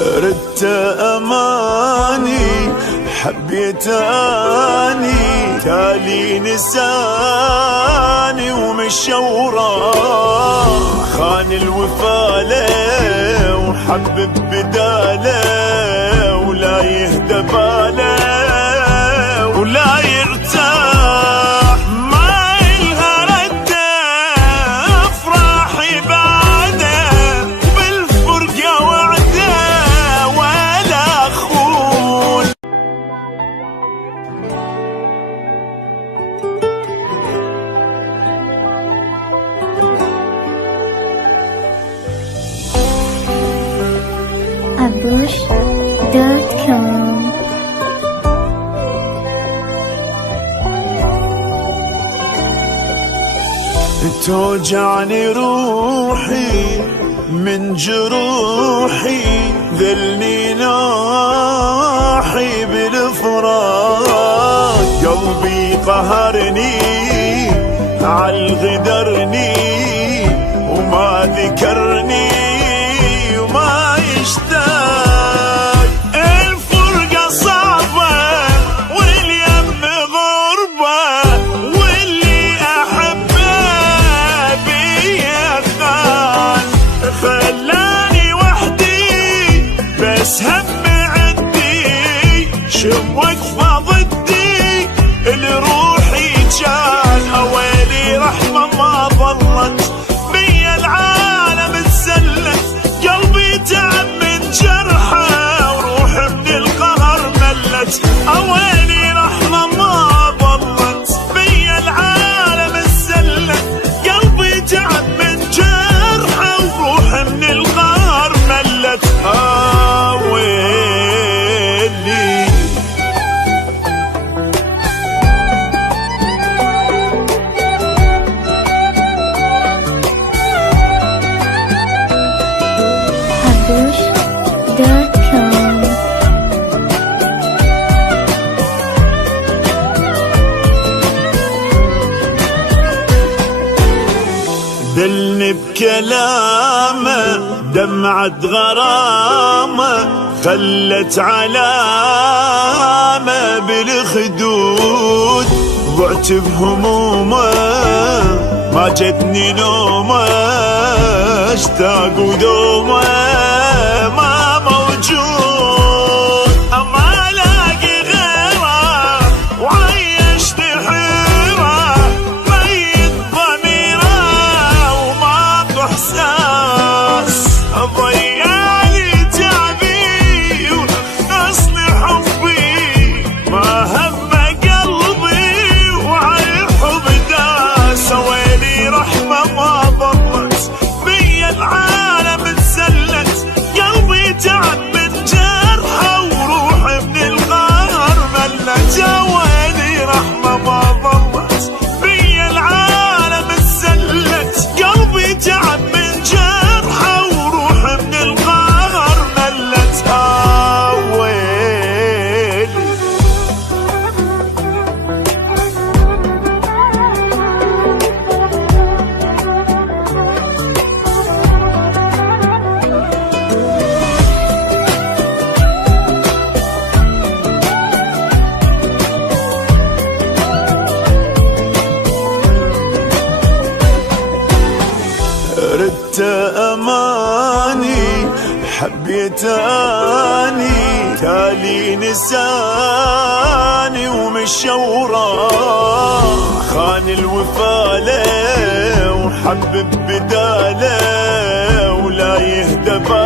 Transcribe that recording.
ردت أماني حبيت أني تالي نساني ومشى وراه، خان الوفاله وحبب بداله ولا يهدى باله ولا يرتاح، ما إلها رده أفراحي بعده بالفرقة وعده ولا أخون. abush.com. توجعني روحي من جروحي، ذلني ناحي بالفراق، قلبي قهرني عالغدرني وما ذكرني وما يشتاق. الفرقة صعبة واليم غربة واللي أحبه بيا خان، خلاني وحدي بس هم عندي شم وقفة ضدي لروحي جان. أويلي رحمة ما ظلت بيا العالم اتسلت، قلبي تعب من جرحه وروح من القهر ملت. أويلي رحمة ما ظلت بيا العالم اتسلت، قلبي تعب من جرحه وروح من القهر ملت. ويلي abush.com. دلني بكلامه دمعة غرامه، خلت علامة بالخدود، ضعت بهمومه ما جتني نومه، اشتاق ودومه ما موجود. اما الاقي غيره وعيشت حيره، ميت ضميره وماكو احساس، ضيعلي تعبي ونقصني حبي، ما هم قلبي وعالحب داس. ويلي رحمة ما ضلت بيا العالم اتسلت، قلبي تعب من جرحه وروح من القهر ملت. ويلي رحمة ما ضلت بيا العالم اتسلت، قلبي تعب من جرحه وروح من القهر ملت. ويلي ردت أماني حبيت أني تالي نساني ومشى وراه، خان الوفاله وحبب بداله ولا يهدى باله